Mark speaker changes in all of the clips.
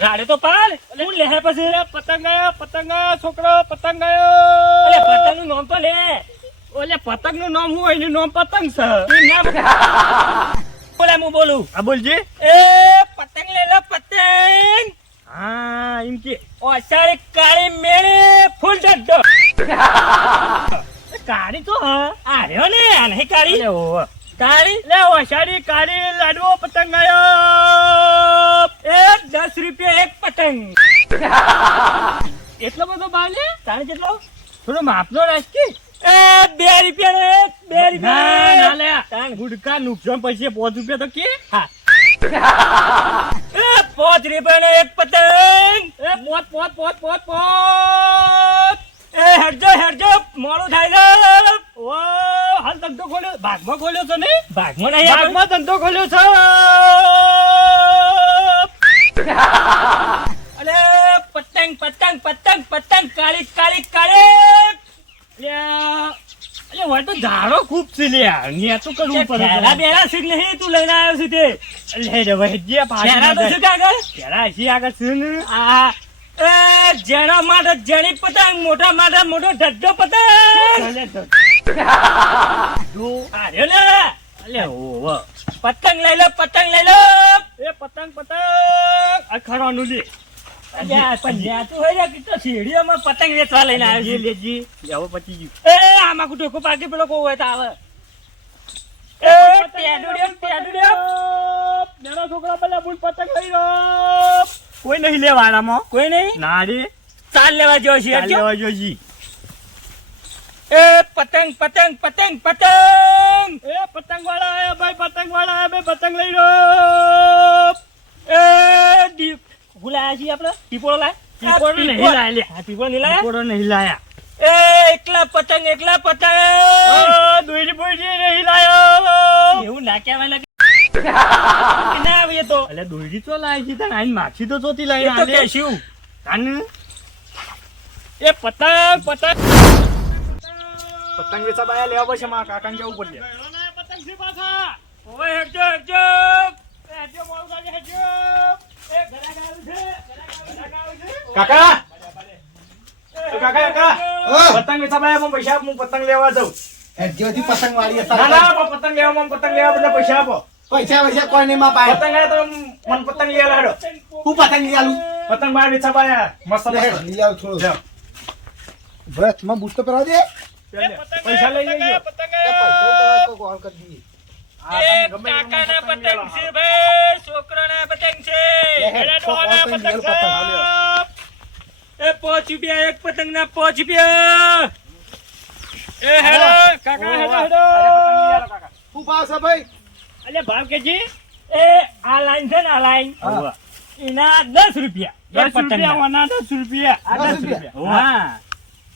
Speaker 1: રાડે તો પાલ હું લે પછી?
Speaker 2: પતંગ આયો પતંગ આયો છોકરો પતંગ આયો.
Speaker 1: અરે પતંગનું નામ તો લે.
Speaker 2: ઓલે પતંગનું નામ હું એનું નામ પતંગ છે.
Speaker 1: બોલે હું બોલું.
Speaker 2: આ બોલજી
Speaker 1: એ પતંગ લે લો પતંગ.
Speaker 2: હા એમ કે.
Speaker 1: ઓસાળી કાળી મેળે ફૂલ ડડ્ડો કાળી તો હા. આ રહ્યો ને આ નહીં કાળી?
Speaker 2: અરે
Speaker 1: કાળી
Speaker 2: લે ઓશાડી કાળી લાડવો પતંગ આયો.
Speaker 1: એક દસ રૂપિયા એક પતંગ.
Speaker 2: એટલો બધો ભાવ લે?
Speaker 1: તારે કેટલો?
Speaker 2: થોડો માપનો રાખી
Speaker 1: એ બે રૂપિયા નો એક બે રૂપિયા
Speaker 2: ના લે.
Speaker 1: તાણ.
Speaker 2: ગુડકા નુકસાન પછી પાંચ રૂપિયા તો કે.
Speaker 1: હા. એ પાંચ રૂપિયા નો એક પતંગ.
Speaker 2: એ પોત પોત પોત પોત પોત.
Speaker 1: એ હેડજો હેડજો મોડું થાય. છે
Speaker 2: ઓ. હાલ ધંધો ખોલ્યો? ભાગમાં ખોલ્યો છે ને
Speaker 1: ભાગમાં નહીં
Speaker 2: ભાગમાં ધંધો ખોલ્યો છે?
Speaker 1: અરે પતંગ પતંગ પતંગ પતંગ કાળી કાળી કાળી.
Speaker 2: અરે હોય તો ઝાડો ખૂબ છે લે. અહીંયા તો કરવું પડે.
Speaker 1: ઘેરા બેરા છે નહીં તું લઈને આવ્યો છે તે.
Speaker 2: લે રે
Speaker 1: તો
Speaker 2: ઘેરા આગળ? છે ને.
Speaker 1: આ એ માટે જેની પતંગ મોટા માટે મોટો ઢડ્ડો પતંગ. પતંગ લઈ લો પતંગ લઈ લો
Speaker 2: એ પતંગ પતંગ આ ખરાનું લે
Speaker 1: પતંગ વેચવા લઈને આવ્યો
Speaker 2: લેજી લેવો પછી ગયું
Speaker 1: એ આમાં કુટો કો પાકી કોઈ હોય તો આવે
Speaker 2: કોઈ નહીં લેવાનામાં
Speaker 1: કોઈ નહીં
Speaker 2: ના રે
Speaker 1: ચાલ લેવા જોઈએ
Speaker 2: ચાલ લેવા જોજી
Speaker 1: એ પતંગ પતંગ પતંગ પતંગ!
Speaker 2: એ પતંગ વાળા આયા ભાઈ પતંગ વાળા આયા ભાઈ પતંગ લઈ લો!
Speaker 1: એ ડી ભૂલાયા છીએ આપણે? ટીપોળો લાય?
Speaker 2: ટીપોળો નહીં લાયા. લે.
Speaker 1: ટીપોળો નહીં લાયા?
Speaker 2: ટીપોળો નહીં લાયા.
Speaker 1: એ એકલા પતંગ એકલા પતંગ!
Speaker 2: આ દોરી નહીં લાયો!
Speaker 1: એવું ના કહેવાય લાગે. ના આવીએ તો?
Speaker 2: એટલે દોઈડી તો લાય છે તને આઈને માછી તો ચોથી
Speaker 1: એ આલે શું?
Speaker 2: કાન એ પતંગ પતંગ! પતંગ વેચા બાયા લેવા પડશે મારા કાકાને જવું પડશે. પતંગ છે પાછા.
Speaker 1: ઓવે હેડજો હેડજો.
Speaker 2: એ હેડજો મોડું લાગે હેડજો.
Speaker 1: એ ઘરાક આવ્યું છે ઘરાક આવ્યું છે
Speaker 2: કાકા! એ કાકા કાકા!
Speaker 3: હા.
Speaker 2: પતંગ વેચા બાયા મને પૈસા આપો હું પતંગ લેવા જાઉં.
Speaker 3: એડ્યોથી પતંગ વાળી હતા.
Speaker 2: ના ના પણ પતંગ લેવા મને પતંગ લેવા બધા પૈસા આપો.
Speaker 3: પૈસા પૈસા કોઈ નહીં માં પાય
Speaker 2: પતંગ આવ્યા તો મને પતંગ લઈ આલો. હેડો
Speaker 3: હું પતંગ લઈ આલું?
Speaker 2: પતંગ બાર વેચા બાયા. મસ્ત
Speaker 3: લે,
Speaker 2: મસ્ત.
Speaker 3: લઈ આવું થોડું.
Speaker 2: જાઓ.
Speaker 3: બસમાં બૂટ તો પહેરાવ દે.
Speaker 2: પૈસા લઈ જઈએ
Speaker 3: એ પૈસા ઉતારવા તો કોલ કરી દઈએ.
Speaker 1: કાકાના પતંગ છે ભાઈ છોકરાના પતંગ છે.
Speaker 3: લે, હેડ,
Speaker 1: એના
Speaker 3: સો
Speaker 1: ડોહાના
Speaker 3: પતંગ
Speaker 1: પતંગ
Speaker 3: લેલો પતંગ,
Speaker 1: છે એ પાંચ રૂપિયા એક પતંગ ના પાંચ રૂપિયા. એ હેડો કાકા હેડો હેડો.
Speaker 3: શું ભાવ છે ભાઈ?
Speaker 2: અલે ભાવ કેજી?
Speaker 1: એ આ લાઈન છે ને આ લાઈન. એના દસ રૂપિયા.
Speaker 2: દસ રૂપિયા દસ રૂપિયા.
Speaker 1: આ
Speaker 3: દસ રૂપિયા.
Speaker 1: રૂપિયા. હા.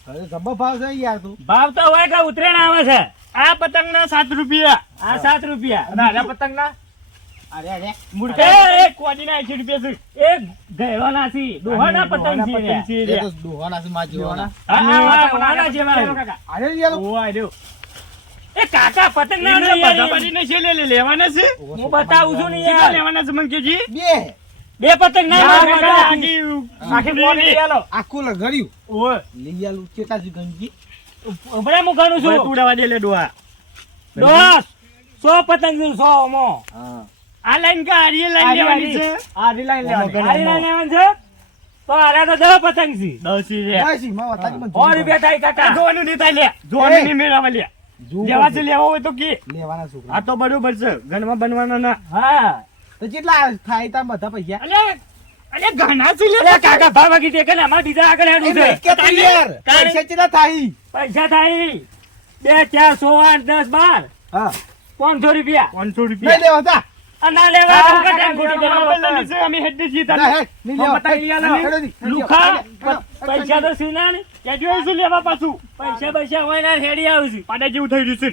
Speaker 3: અરે જબ્બર ભાવ છે યાર તું.
Speaker 1: ભાવ તો હોય કે ઉતરેણ આવે છે.
Speaker 2: આ પતંગ ના સાત રૂપિયા.
Speaker 1: આ સાત રૂપિયા.
Speaker 2: અને આના પતંગ ના
Speaker 3: અરે અરે.
Speaker 2: મૂર્ખા એક કોડી ના એસી રૂપિયા છે.
Speaker 1: એ ગયરો નાસી દોહાના પતંગ છે
Speaker 2: પતંગ
Speaker 1: રે.
Speaker 2: છે
Speaker 3: એ તો દોહાના છે માં જીવાના
Speaker 1: હા, હા, હા, દોહાના જેવા
Speaker 2: કાકા.
Speaker 3: અરે
Speaker 1: એ પતંગ ના
Speaker 2: એમને
Speaker 1: ઉડે ને
Speaker 2: બધા છે લે લે લેવાના છે?
Speaker 1: હું બતાવું છું ને યાર.
Speaker 2: લેવાના છે મને કેજી
Speaker 3: બે.
Speaker 1: બે પતંગ ના.
Speaker 2: આખી
Speaker 3: લગાડ્યું.
Speaker 2: ઓવે.
Speaker 3: લઈ આલું કેટલા છે ગંજી.
Speaker 1: હમણાં હું ગણું છું.
Speaker 2: ઉડાવા દે લે ડોહા.
Speaker 1: દોસ સો પતંગનું સો
Speaker 3: ઓમો
Speaker 2: આ લાઈન કા આરી લાઈન લેવાની છે?
Speaker 1: આ લાઈન
Speaker 3: લેવાની.
Speaker 1: આરી લાઈન લેવાની છે? તો આરા તો દસ પતંગ છે.
Speaker 2: દસ છે. દસ
Speaker 3: છે માં વતાજી મને
Speaker 1: ઓર બે થાય કાકા.
Speaker 2: જોવાનું નહીં થાય લે. જોવાનું નહીં મેળાવા લે.
Speaker 3: જોવું
Speaker 2: જેવા છે. લેવા હોય તો કે.
Speaker 3: લેવાના છોકરા.
Speaker 2: આ તો બરોબર છે. ઘરમાં બનવાના ના.
Speaker 1: હા.
Speaker 3: તો કેટલા થાય તા બધા પૈસા?
Speaker 2: અલે અલે ઘણા છે લે
Speaker 1: કાકા ભાવ વાગી દે ને? અમારે બીજા આગળ હેડું છે.
Speaker 3: કે યાર. પૈસા કેટલા થાય?
Speaker 1: પૈસા થાય. બે ચાર સો આઠ દસ બાર.
Speaker 3: હા.
Speaker 1: પાંચસો રૂપિયા.
Speaker 2: પાંચસો રૂપિયા.
Speaker 3: લેવા તા.
Speaker 1: ના લેવા
Speaker 2: અમે હેડે.
Speaker 1: લુખા. પૈસા તો સીના ને.
Speaker 2: કેજો આવીશું લેવા પાછું?
Speaker 1: પૈસા પૈસા હોય ને હેડી આવું છું.
Speaker 2: પાડા જેવું થઈ રહ્યું છે.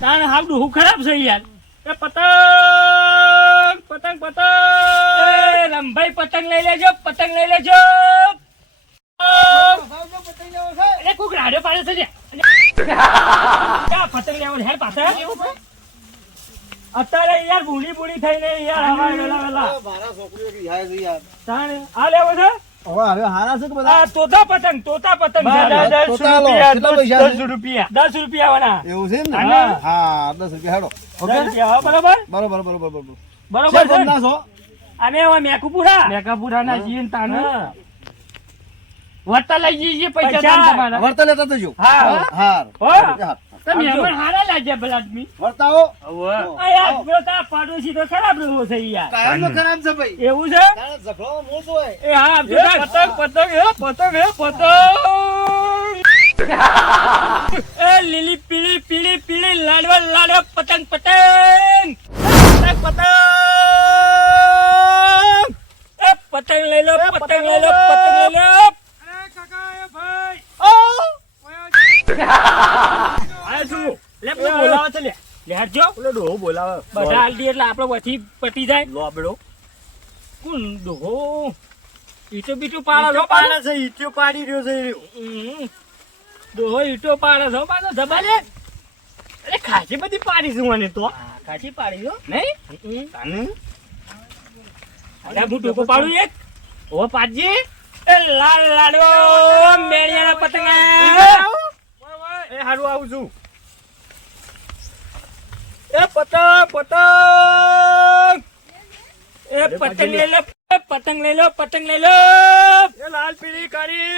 Speaker 1: તાણ હાવડું હું ખરાબ છે યાર.
Speaker 2: એ પતંગ પતંગ પતંગ.
Speaker 1: રમભાઈ પતંગ લઈ લેજો પતંગ લઈ લેજો? અરે કોક રાડે પાડે છે પતંગ લેવો હેર પાછા અત્યારે યાર બુડી બુડી થઈને યાર હવાય વેલા વેલા
Speaker 3: મારા છોકરીઓ યાર.
Speaker 1: તાણે આ લેવો છે?
Speaker 3: હવે હવે હારા છે કે બધા?
Speaker 1: તોતા પતંગ તોતા પતંગ
Speaker 3: દસ રૂપિયા, કેટલા પૈસા છે?
Speaker 1: દસ રૂપિયા. દસ રૂપિયા વાળા.
Speaker 3: એવું છે ને?
Speaker 1: હા.
Speaker 3: દસ રૂપિયા હેડો.
Speaker 1: રૂપિયા બરોબર?
Speaker 3: બરોબર બરોબર બરોબર.
Speaker 1: બરોબર
Speaker 3: છે
Speaker 1: છે? અમે હવે મેકુપુરા?
Speaker 2: મેકાપુરા ના જીએ ને તાને?
Speaker 1: હા.
Speaker 2: વત્તા લઈ જઈએ પૈસા
Speaker 1: પૈસા.
Speaker 2: તમારા.
Speaker 3: વર્તા લેતા જજો.
Speaker 1: હા. હા.
Speaker 3: હા.
Speaker 2: તમે અમને હારા લાગ્યા પેલા આદમી.
Speaker 3: વર્તાઓ
Speaker 1: આ યાર પેલો પાડોશી તો ખરાબ રહ્યો છે યાર.
Speaker 3: કાયમનો ખરાબ છે ભાઈ.
Speaker 1: એવું છે?
Speaker 3: ઝઘડો મોટો હોય.
Speaker 1: એ હા
Speaker 2: પતંગ પતંગ હે પતંગ હે પતંગ.
Speaker 1: એ લીલી પીળી પીળી પીળી લાડવા લાડવા પતંગ પતંગ. પતંગ પતંગ. એ પતંગ લઈ લો પતંગ લઈ લો પતંગ લઈ લો. આ શું લે પેલો બોલાવે છે લે. લે
Speaker 2: પેલો ડોહો બોલાવે.
Speaker 1: બધા હાલતી એટલે આપણે વથી પટી જાય.
Speaker 2: લોબડો
Speaker 1: કોણ ડોહો? ઈટો બીટો પાડે
Speaker 2: પાડે? છે ઈટો પાડી રહ્યો છે.
Speaker 1: ડોહો ઈટો પાડે છો પાડો દબાલે
Speaker 2: અરે ખાસી બધી પાડી છું મને તો.
Speaker 1: ખાસી પાડી છો
Speaker 2: નહીં. તાને?
Speaker 1: અરે હું ટોકો પાડું એક.
Speaker 2: ઓ
Speaker 1: એ લાલ લાડો મેળિયાના પતંગ.
Speaker 2: એ હારું આવું છું. એ પતંગ પતંગ!
Speaker 1: એ પતંગ લઈ લો પતંગ લઈ લો પતંગ લઈ લો!
Speaker 2: એ લાલ પીળી કરી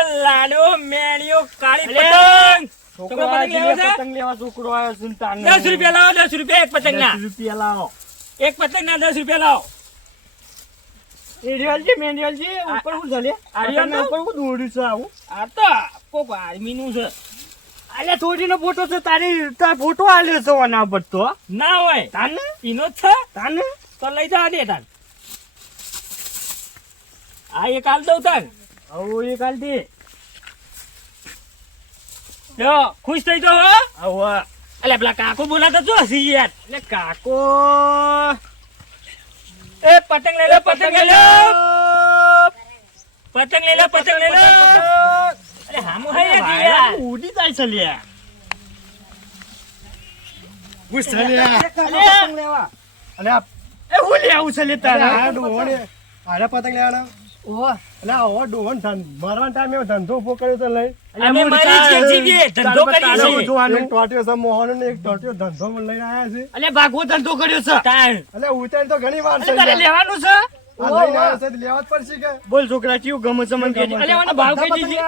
Speaker 1: એ લાડો મેળ્યો કાળી પતંગ! પતંગ લેવો
Speaker 2: છોકરો આવ્યો છે
Speaker 1: દસ રૂપિયા લાવો દસ રૂપિયા એક પતંગ ના
Speaker 2: રૂપિયા લાવો.
Speaker 1: એક પતંગ ના દસ રૂપિયા લાવો.
Speaker 2: એ રિયલજી મેન્યુઅલજી ઉપર શું ચાલે
Speaker 1: આ રિયલ
Speaker 2: પતંગના
Speaker 1: તો?
Speaker 2: ઉપર શું દોડ્યું છે આવું?
Speaker 1: આ તો કોક આર્મી નું છે.
Speaker 2: અલ્યા થોડીનો ફોટો છે તારી તાર ફોટો આલ્યો છે આના પર તો.
Speaker 1: ના હોય.
Speaker 2: તાને?
Speaker 1: ઈનો જ છે?
Speaker 2: તાને?
Speaker 1: તો લઈ જા દે તાન આ એક હાલ દઉં તાન
Speaker 2: એક એ દે.
Speaker 1: જો ખુશ થઈ જાવ
Speaker 2: આવો
Speaker 1: અલે પેલા કાકો બોલાતા જો હસી યાર
Speaker 2: એટલે કાકો.
Speaker 1: એ પતંગ લઈ લો પતંગ લઈ લો પતંગ લઈ લો પતંગ લઈ લો અરે હામુ હે યાર
Speaker 2: ઉડી જાય છે લ્યા ગુસ્સે
Speaker 3: પતંગ લેવા?
Speaker 2: અલે એ હું લે આવું છે લે તારા?
Speaker 4: આ ડોહોને આરે પતંગ લેવાના એટલે આવો ડોહોન ધં- મારવાના ટાઈમે ધંધો ઊભો કર્યો તો લઈ.
Speaker 1: અમે મારી જ જીવીએ ધંધો
Speaker 4: ટોટિયો છે મોહન ને એક ટોટિયો ધંધો લઈને આયા છે.
Speaker 2: અલે ભાગવો ધંધો કર્યો છે.
Speaker 1: તાણ.
Speaker 4: એટલે ઉતાર તો ઘણી વાર છે
Speaker 2: લેવાનું છે?
Speaker 4: આ લઈને આવ્યો છે તો લેવા જ પડશે કે?
Speaker 2: બોલ છોકરા કેવું ગમે છે મને લેવાનો ભાવ દીધી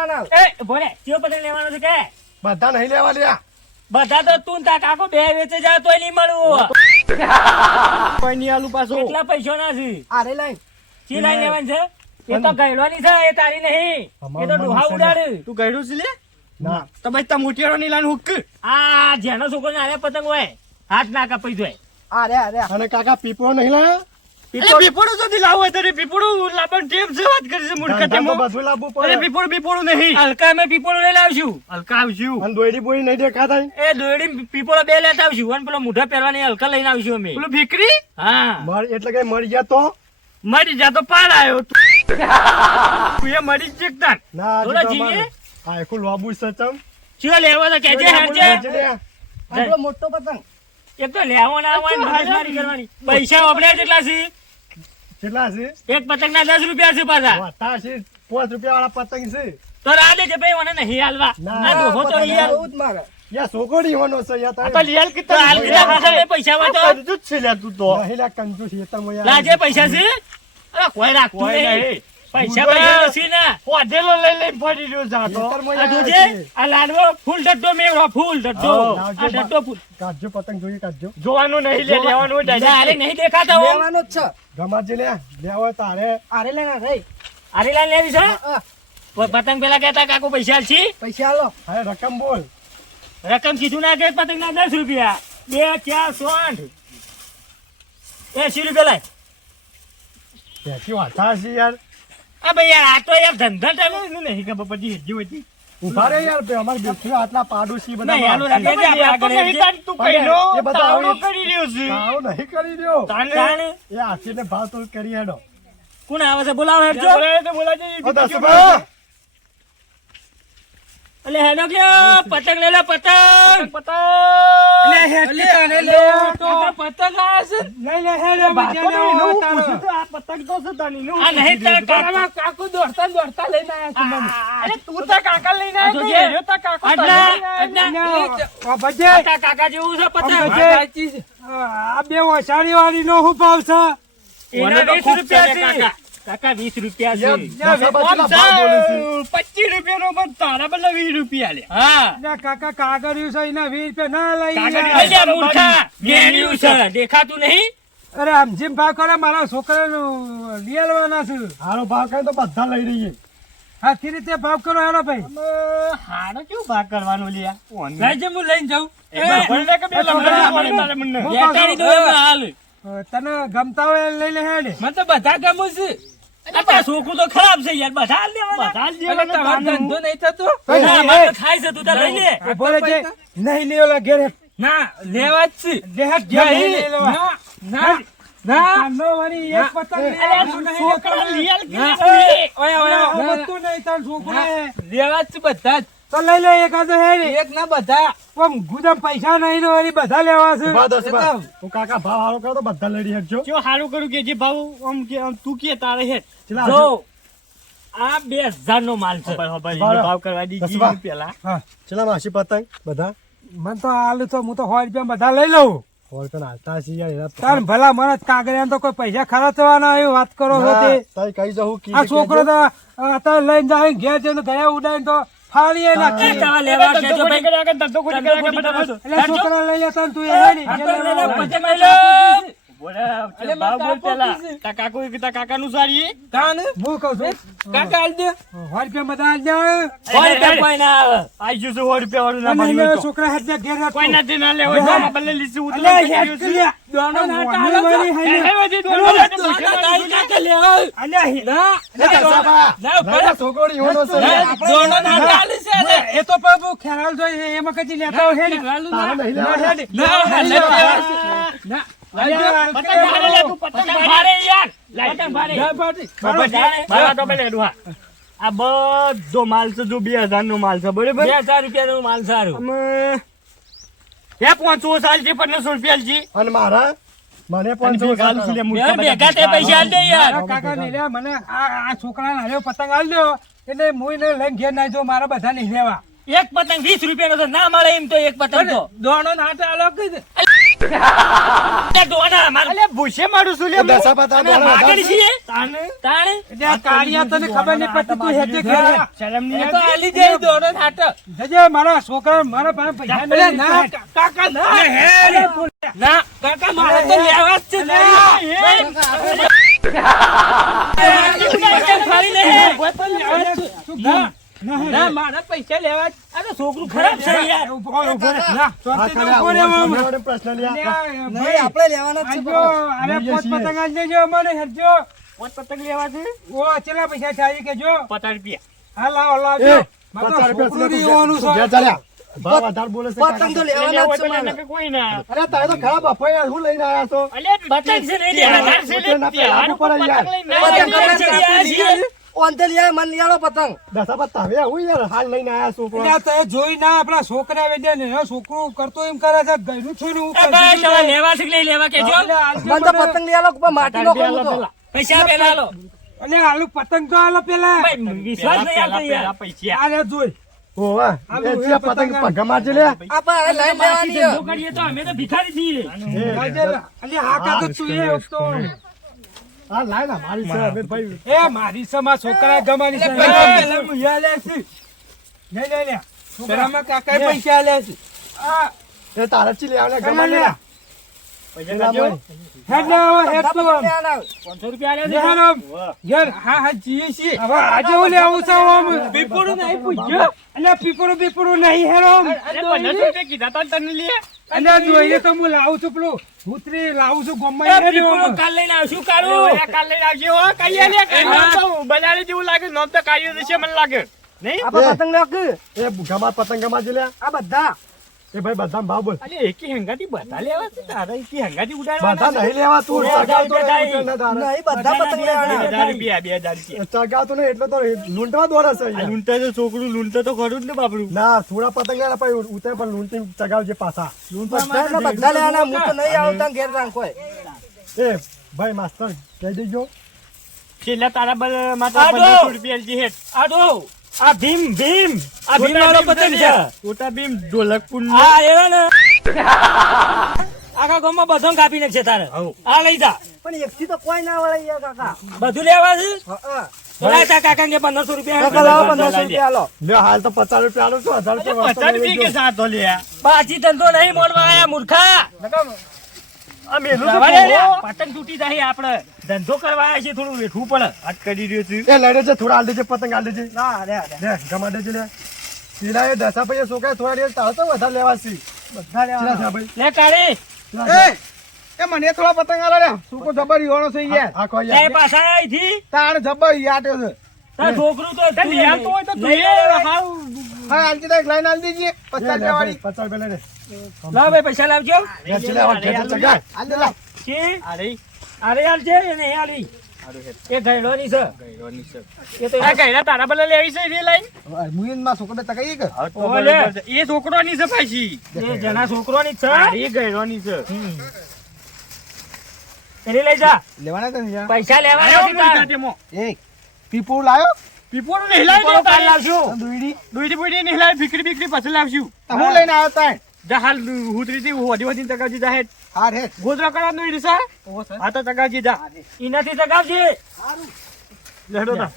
Speaker 1: એ ભોલે કયો પતંગ લેવાનો છે કે?
Speaker 4: બધા નહીં લેવા લ્યા.
Speaker 1: બધા તો તું તા કાકો બે વેચે જા તોય નહીં મળવું.
Speaker 2: કોઈ નહીં આલુ પાછો.
Speaker 1: કેટલા પૈસા ના છે?
Speaker 4: અરે લાઈન
Speaker 1: ચી લાઈન લેવાની છે? એ તો ગયડવાની છે એ તારી નહીં. એ તો ડોહા ઉડાડે.
Speaker 2: તું ગયડું છે લે
Speaker 4: ના.
Speaker 2: તો ભાઈ તા મોટિયારો ની લાન હુક
Speaker 1: આ જેનો છોકરો નારે પતંગ હોય હાથ ના કપાઈ જાય.
Speaker 4: અરે આરે. અને કાકા પીપો નહીં લાયા?
Speaker 2: અલે તો લાવો તારે પીપળું લાવવાનું ટેપ છે વાત કરી છે મૂર્ખા
Speaker 4: ધંધા તો લાવવું પડે.
Speaker 2: પીપળું પીપળું નહીં.
Speaker 1: હલકા અમે પીપળો લઈને આવશું
Speaker 2: હલકા આવશું.
Speaker 4: અને દોયડી બોયડી નહીં દેખાતા
Speaker 1: એ દોરડી પીપળો બે લેતા આવશું. અને પેલો મોઢા પહેરવાની હલકા લઈને આવશું અમે.
Speaker 2: પેલું ભીકરી
Speaker 1: હા.
Speaker 4: મર એટલે કઈ મરી ગયા તો?
Speaker 2: મરી જા તો પાર આવ્યો તું. એ મરી જ જગતા
Speaker 4: ના
Speaker 1: થોડા
Speaker 4: તો
Speaker 1: જીવીએ?
Speaker 4: અમારે આખું લોબુ છે
Speaker 1: ચિયો લેવો તો કેજે હેડજે
Speaker 4: મોટો પતંગ.
Speaker 1: એક તો લેવો ના હોય કરવાની. પૈસા આપણે કેટલા છે
Speaker 4: કેટલા છે?
Speaker 1: એક પતંગ ના દસ રૂપિયા છે પાછા.
Speaker 4: વાતા છે. પાંચ રૂપિયા વાળા પતંગ છે.
Speaker 1: તો રા કે ભાઈ મને નહીં હાલવા.
Speaker 4: ના,
Speaker 1: ડોહો તો યાર
Speaker 4: યા સોગોડી હોનો છે યા
Speaker 2: તો
Speaker 1: હાલ પાછા પૈસા તો
Speaker 2: છે તું તો.
Speaker 4: નહીં લા કંજૂસ.
Speaker 1: લાજે પૈસા છે? અરે કોઈ રાખતું નહીં. પૈસા પૈસા નથી ને.
Speaker 2: પોધેલો લઈ લઈ ફરી રહ્યો જાતો.
Speaker 1: આ જોજે આ લાડવો ફૂલ ડડ્ડો મેળવો ફૂલ ડડ્ડો આ ડડ્ડો ફૂલ.
Speaker 4: કાઢજો પતંગ જોઈએ કાઢજો.
Speaker 2: જોવાનું નહીં લે લેવાનું હોય
Speaker 1: એટલે નહીં દેખાતા હો.
Speaker 4: ગમાજી લે લેવા હોય તારે.
Speaker 1: આરી લાઈન લેવી છે? પતંગ પેલા કહેતા કાકો પૈસા આલશી
Speaker 4: હવે રકમ બોલ.
Speaker 1: રકમ કીધું ના કે પતંગ ના દસ રૂપિયા. બે ચાર સો આઠ એસી રૂપિયા લાય.
Speaker 4: ત્યાંથી વાતા છે યાર.
Speaker 1: આ ભાઈ યાર આ તો યાર ધંધા ચાલુ નહીં ખબર પડી હેજી હોતી
Speaker 4: ઊભા રે યાર બે અમારે બેઠ્યો આટલા પાડોશી બધા છે.
Speaker 2: તું કઈનો
Speaker 4: એ બધા
Speaker 2: તાવડો કરી રહ્યો છે.
Speaker 4: આવું નહીં કરી દ્યો
Speaker 1: તાણે?
Speaker 4: એ આખીને ભાવ તો કરી હેડો.
Speaker 1: કોણ આવે છે? બોલાવો હેડજો.
Speaker 2: બોલાય તો બોલાય
Speaker 1: અલે હેડો ગયો પતંગ લે લે. પતંગ
Speaker 5: તો
Speaker 1: પતંગ આ છે.
Speaker 5: હેડે.
Speaker 4: આ પતંગ તો છે તાની નું.
Speaker 1: આ નહીં તારા કાકા.
Speaker 5: કાકુ દોડતા દોડતા લઈને આયા છે
Speaker 4: અરે તું તાર કાકા લઈને
Speaker 1: આ
Speaker 4: આવ્યો
Speaker 1: જોજે.
Speaker 4: તો કાકો
Speaker 1: જેવું છે પતંગ?
Speaker 5: આ બે ઓછાડી વાળી નો હું ભાવ છે?
Speaker 1: એના રૂપિયા છે કાકા વીસ રૂપિયા છે. પચીસ રૂપિયા નો પણ તારા બદલે વીસ રૂપિયા લે. હા.
Speaker 5: કાકા કાગળિયું છે એના વીસ રૂપિયા ના લઈ
Speaker 1: મૂર્ખા છે દેખાતું નહીં?
Speaker 5: અરે આમ જેમ ભાવ કરે મારા છોકરાનું લઈ આલવાના છે.
Speaker 4: હારો ભાવ કરે તો બધા લઈ રહીએ.
Speaker 5: હાથી રીતે ભાવ કરો હારો ભાઈ.
Speaker 4: હારો કેવું ભાગ કરવાનો લ્યા?
Speaker 1: લઈ જે હું લઈને જાઉં.
Speaker 4: એ ભલે કે બે
Speaker 5: એ
Speaker 4: લમડા
Speaker 5: છોકરા,
Speaker 4: પડે તારે મને.
Speaker 5: હું
Speaker 1: બેટાડી દો
Speaker 5: પાછો-
Speaker 1: એમાં હાલ.
Speaker 5: તને ગમતા હોય લઈ લે હેડ.
Speaker 1: મને તો બધા ગમું છે. આ છોકરું તો ખરાબ છે યાર બધા હાલ
Speaker 4: બધા લેવાના
Speaker 1: ધંધો નહીં થતો? ના,
Speaker 5: એ,
Speaker 1: મારે
Speaker 5: એ.
Speaker 1: તો થાય છે તું તાર લઈ લે
Speaker 5: બોલે છે નહીં લેવો લા
Speaker 1: ના લેવા જ છે.
Speaker 5: લે હેડ ઘેર નહીં
Speaker 1: નહીં,
Speaker 5: લેવા.
Speaker 1: ના, ના, ના.
Speaker 5: કાનો વાળી એક પતંગ
Speaker 1: છોકરા
Speaker 5: લેતા.
Speaker 1: કે ઓય, ઓય,
Speaker 5: બધું નહીં તારું છોકરું
Speaker 1: લેવા જ બધા જ.
Speaker 5: તો લઈ લે એકાદો હેડ
Speaker 1: એક ના બધા.
Speaker 5: પણ ગુદમ પૈસા નહીં નો બધા લેવા છે.
Speaker 4: ઊભા દસ. કાકા ભાવ હારો કરો તો બધા લડી હેડજો
Speaker 1: જો હારો કરું કે જે ભાવ આમ કે આમ તું કે તારે હે. જો આ બે હજાર નો માલ છે.
Speaker 4: ભાવ
Speaker 1: કરવા
Speaker 4: ઊભા.
Speaker 1: પેલા
Speaker 5: હા.
Speaker 4: ચલા માસી પતંગ બધા?
Speaker 5: મને તો હાલ તો હું તો સો રૂપિયા બધા લઈ લઉં.
Speaker 4: હોલ તો હાલતા છીએ યાર એના
Speaker 5: તાર ભલા મને કાગળિયા તો કોઈ પૈસા ખર્ચવાના એવું વાત કરો છો તે છોકરો તો અત્યારે લઈને જાય ઘેર જઈને ગયા ઉડાઈને તો ફાડીએ નાખી
Speaker 1: તમારે લેવા છે જો ભાઈ. ધંધો કરી કરે કે બધા
Speaker 5: એટલે છોકરા લઈ લેતા તું એ લઈ લે. છોકરા હાથે ઘેર
Speaker 1: કોઈ નથી ના લેવો બદલે લીસી ઉતરે
Speaker 5: અલ્યા, હેડ કરી લે.
Speaker 1: દોણો ના
Speaker 5: વાહ,
Speaker 1: ચાલે
Speaker 5: વાહ,
Speaker 1: તો.
Speaker 5: વાહ,
Speaker 1: એ, એ, વધી દોણો
Speaker 5: વાહ,
Speaker 1: ના ચાલે. તારી કાકા લે આવ.
Speaker 5: અલ્યા, હે-
Speaker 1: ના
Speaker 4: લે, દસાબા.
Speaker 1: ના ઉપર.
Speaker 4: ના, છોકરો ઈવોનો છે
Speaker 1: ના,
Speaker 4: યાર.
Speaker 1: દોણો ના ચાલે છે લે.
Speaker 5: એ તો બાબુ ખ્યાલ જોઈએ એમાં કદી લેતા હોય ના.
Speaker 1: ના,
Speaker 5: ના. ના. ના.
Speaker 2: મારા તો પેલે એડવા. આ બધો માલ છે જો બે હજાર નો માલ છે બરોબર
Speaker 1: બે હજાર રૂપિયાનો માલ સારું
Speaker 2: અમે પાંચસો સાલ છે પંદરસો રૂપિયા છે
Speaker 4: અને મારા મને પણ જો
Speaker 2: છે લે, મૂર્ખા
Speaker 1: બે ભેગા તે પૈસા આલ દે યાર
Speaker 5: મારા કાકા ને લે મને આ આ છોકરાને હાલ્યો પતંગ આલ દો એટલે હું એને લઈને ઘેર નાઈ મારા બધા નહીં લેવા
Speaker 1: એક પતંગ વીસ રૂપિયાનો તો ના મળે એમ તો એક પતંગ તો
Speaker 5: દોણો નાટે આલો કઈ દે.
Speaker 1: તે દોણા માર
Speaker 5: છોકરા મારા પાસે પૈસા
Speaker 1: ના કાકા ના ના કાકા મારા તો લેવા જ છે ના મારા પૈસા લેવા જ આ તો છોકરું ખરાબ છે યાર
Speaker 5: ઊભો ઊભો. ના,
Speaker 4: ખાલી ઊભો
Speaker 5: આમ.
Speaker 4: વાળો પ્રશ્ન લે.
Speaker 6: નહીં આપણે લેવાના જ છે
Speaker 5: આજો, અરે પોત. પતંગ આલી દેજો અમને હેડજો.
Speaker 2: પાંચ પતંગ લેવા છે
Speaker 5: ઓ, ચેટલા પૈસા થાય કેજો
Speaker 2: પચાસ રૂપિયા
Speaker 5: હા લાવો મારે તો
Speaker 4: પચાસ રૂપિયા
Speaker 5: છોકરું
Speaker 4: છે,
Speaker 5: છે.
Speaker 4: ચાલ્યા. છે
Speaker 6: પતંગ તો. લેવાના
Speaker 2: લેવા
Speaker 6: જ છે મારે.
Speaker 2: કોઈ ના
Speaker 4: અરે તારે તો ખરાબ અફવાઈ યાર, હું લઈને આયા છો
Speaker 2: પતંગ છે નહીં લેવા તાર છે. પતંગ લઈને
Speaker 6: પતંગ
Speaker 2: ના
Speaker 6: ઓંધે પતંગ.
Speaker 4: દસાબા હું યાર હાલ લઈને આયા છો પણ.
Speaker 5: તે જોઈ ના આપણા છોકરા વેડ્યા ને છોકરો કરતો એમ કરે છે ગયરું છું હું
Speaker 1: એ ભાઈ તમે લેવા છે કે લેવા? કેજો.
Speaker 5: એટલે
Speaker 6: તો પતંગ લઈ આલો પણ માટી નો
Speaker 2: પેલા.
Speaker 6: કરું
Speaker 1: પૈસા પેલા લો
Speaker 5: એટલે આલુ પતંગ તો આલો પેલા.
Speaker 1: વિશ્વાસ નહીં આવતો યાર.
Speaker 2: પૈસા.
Speaker 5: આલે જોઈ.
Speaker 4: ઓવે, એ
Speaker 5: એ
Speaker 4: પતંગ
Speaker 5: પતંગ.
Speaker 4: પગા મારજે લે.
Speaker 6: આપણે હવે લેવાની છે.
Speaker 1: કરીએ તો અમે તો ભિખારી છીએ.
Speaker 4: એ,
Speaker 5: ગાજર, એટલે તું એ વખતો
Speaker 4: હા, લાય ના મારી છે, અમે ભાઈ.
Speaker 5: એ મારી સમા છોકરા ગમાની છે
Speaker 1: એટલે
Speaker 5: લે, મુયા લે છે. લે, લે, લે. છોકરામાં કાકાએ પૈસા લે છે. આ,
Speaker 4: એ તારા ચી
Speaker 5: લે આવલે ગમાને
Speaker 1: પીપળું
Speaker 5: પીપળું નહીં જોઈએ તો હું લાવું છું પેલું. ભૂતરી લાવું છું.
Speaker 1: કાલ લઈને આવશું કાળું.
Speaker 2: કાલ લઈને આવજે કહીએ લે બજારે જેવું લાગે નામ તો કાઢ્યું છે મને લાગે. નહીં?
Speaker 6: પતંગ કે?
Speaker 4: એ ગમાર પતંગ ગમારજે લે.
Speaker 6: આ બધા.
Speaker 4: એ ભાઈ બધા ભાવ બોલ.
Speaker 2: અલે એકી હંગાતી બધા લેવા છે તારા એકી હંગાતી ઉડાડવા
Speaker 4: બધા નહીં લેવા તું
Speaker 2: બે તો
Speaker 4: નહીં
Speaker 6: બધા પતંગ લેવાના
Speaker 2: હજાર રૂપિયા બે હજાર રૂપિયા.
Speaker 4: ચગાવતો નહીં એટલે તો લૂંટવા દોરા છે અહીંયા.
Speaker 2: લૂંટા તો છોકરું લૂંટા તો ખરું જ ને બાપડું.
Speaker 4: ના થોડા પતંગ લેવાના પછી ઉતરે પણ લૂંટી ચગાવજે પાછા.
Speaker 6: બધાને બધા લેવાના હું તો નહીં આવતા ઘેર રાખ કોઈ.
Speaker 4: એ ભાઈ માસ્તર કહી દેજો.
Speaker 2: છેલ્લા તારા બલ
Speaker 1: જો.
Speaker 2: પંદરસો રૂપિયા જે હેઠ.
Speaker 1: આ જો આ ભીમ ભીમ. આ ભીમ વાળો પતંગ છે.
Speaker 2: છોટા ભીમ ઢોલકપુર
Speaker 1: હા એનો ને. આખા ગામમાં બધો કાપી નાખશે તારે. આ લઈ જા.
Speaker 6: પણ એકથી તો કોઈ ના વળે યાર કાકા.
Speaker 1: બધું લેવા છે?
Speaker 6: હા,
Speaker 1: તા કાકા કે પંદરસો રૂપિયા
Speaker 6: કાકા લાવો પંદરસો રૂપિયા હાલો.
Speaker 4: લે હાલ તો પચાસ રૂપિયા આલું છું હજાર રૂપિયા
Speaker 2: પચાસ રૂપિયા કે સાત લ્યા
Speaker 1: બાજી ધંધો નહીં મોડવા આયા મૂર્ખા.
Speaker 2: આ મેલું
Speaker 1: લે. પતંગ તૂટી જાય આપણે ધંધો કરવા આવ્યા છે થોડું વેઠવું પડે.
Speaker 2: હાથ કરી રહ્યો છું.
Speaker 4: એ લડે છે થોડા હાલ છે પતંગ હાલ છે
Speaker 6: ના અરે અરે
Speaker 4: લે ગમા દેજે લે. પેલા એ દસા પૈયા છોકરા થોડા દિવસ તાર તો વધારે લેવા છે
Speaker 6: બધા લેવાના.
Speaker 4: છે ભાઈ.
Speaker 1: લે કાળી.
Speaker 3: એ મને થોડા પતંગ આલો રે સુકો જબર યોણો છે યાર
Speaker 4: આ કોઈ યાર.
Speaker 1: પાછા થી
Speaker 3: તાર જબર યાટ્યો છે.
Speaker 1: તાર છોકરું તો તું
Speaker 2: લઈ તો હોય તો તું
Speaker 3: હા આલતી તો એક લાઈન આલ દીજીએ
Speaker 4: લે,
Speaker 3: પચાસ
Speaker 4: લે
Speaker 3: લેવાની.
Speaker 4: પચાસ રૂપિયા લે લે.
Speaker 1: લાવ ભાઈ પૈસા લાવજો.
Speaker 4: લે, ચલા, હવે ખેંચે
Speaker 3: આલ લાવ
Speaker 1: કે
Speaker 2: અરે
Speaker 1: અરે યાર છે એ નહીં હાલી એ ગયડોની છે. એ તો
Speaker 2: આ કઈરા તારા બલે લેવી છે રે લાઈન.
Speaker 3: મુઈનમાં છોકરો તકાઈ કે?
Speaker 1: ઓલે.
Speaker 2: છે. એ છોકરોની છે પાછી.
Speaker 1: એ જના છોકરોની જ છે
Speaker 2: એ ગયરોની છે.
Speaker 1: લઈ જા.
Speaker 3: લેવાના
Speaker 1: પૈસા લેવા
Speaker 2: આયો
Speaker 1: નથી તાર.
Speaker 2: પૈસા તેમાં.
Speaker 3: એ પીપળું લાયો?
Speaker 2: પીપોળું નહીં લાવી
Speaker 1: પીપળો કાલ લાવશું.
Speaker 3: દોઈડી
Speaker 2: દોઈડી બોઈડી નહીં લાવી, ફીકડી બીકડી પછી લાવશું.
Speaker 3: હું લઈને આવ્યો તાય?
Speaker 2: હાલ હુતરીથી હોધી હોધીને ચગાવજી જા હેઠ.
Speaker 3: હાર હે
Speaker 2: ગોદરા કરા દોઈડી છે? હા તો ચગાવજી જા.
Speaker 1: ઈનાથી ચગાવજે
Speaker 2: લેડો તા.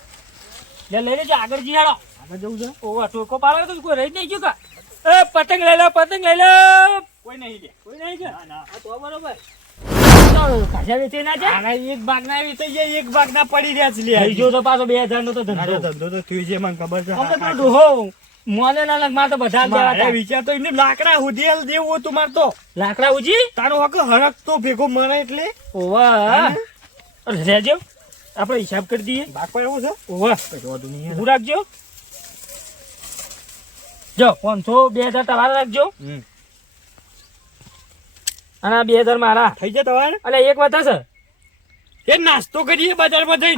Speaker 1: લે લઈ લેજો આગળ જી હાલો
Speaker 2: આગળ જવું છે?
Speaker 1: ઓવા ટોકો પાડો તો કોઈ રહી જ નહીં ગયું કા એ પતંગ લઈ લો પતંગ લઈ લો
Speaker 2: કોઈ નહીં લે.
Speaker 1: કોઈ નહીં કે આ તો બરોબર કાજા વેચી ના છે
Speaker 2: આના એક એક ભાગના પડી રહ્યા છે
Speaker 1: ગયો તો પાછો બે હજાર નો તો ધંધો
Speaker 2: ધંધો તો થયો છે, મને ખબર છે.
Speaker 1: અમને તો ના લગ તો બધા દેવા
Speaker 2: વિચાર તો એને લાકડા સુધી દેવું હતું માર તો.
Speaker 1: લાકડા ઉજી
Speaker 2: તારો હક હરક તો ભેગો મને એટલે.
Speaker 1: ઓવા. રેજો આપણે હિસાબ કરી દઈએ.
Speaker 2: પર એવું છે?
Speaker 1: ઓવા. હું રાખજો. જો પાંચસો બે હજાર તમારા રાખજો. અને આ બે હજાર મારા.
Speaker 2: થઈ જાય તમારે?
Speaker 1: અલે એક વાત છે
Speaker 2: એ નાસ્તો કરીએ બજારમાં જઈ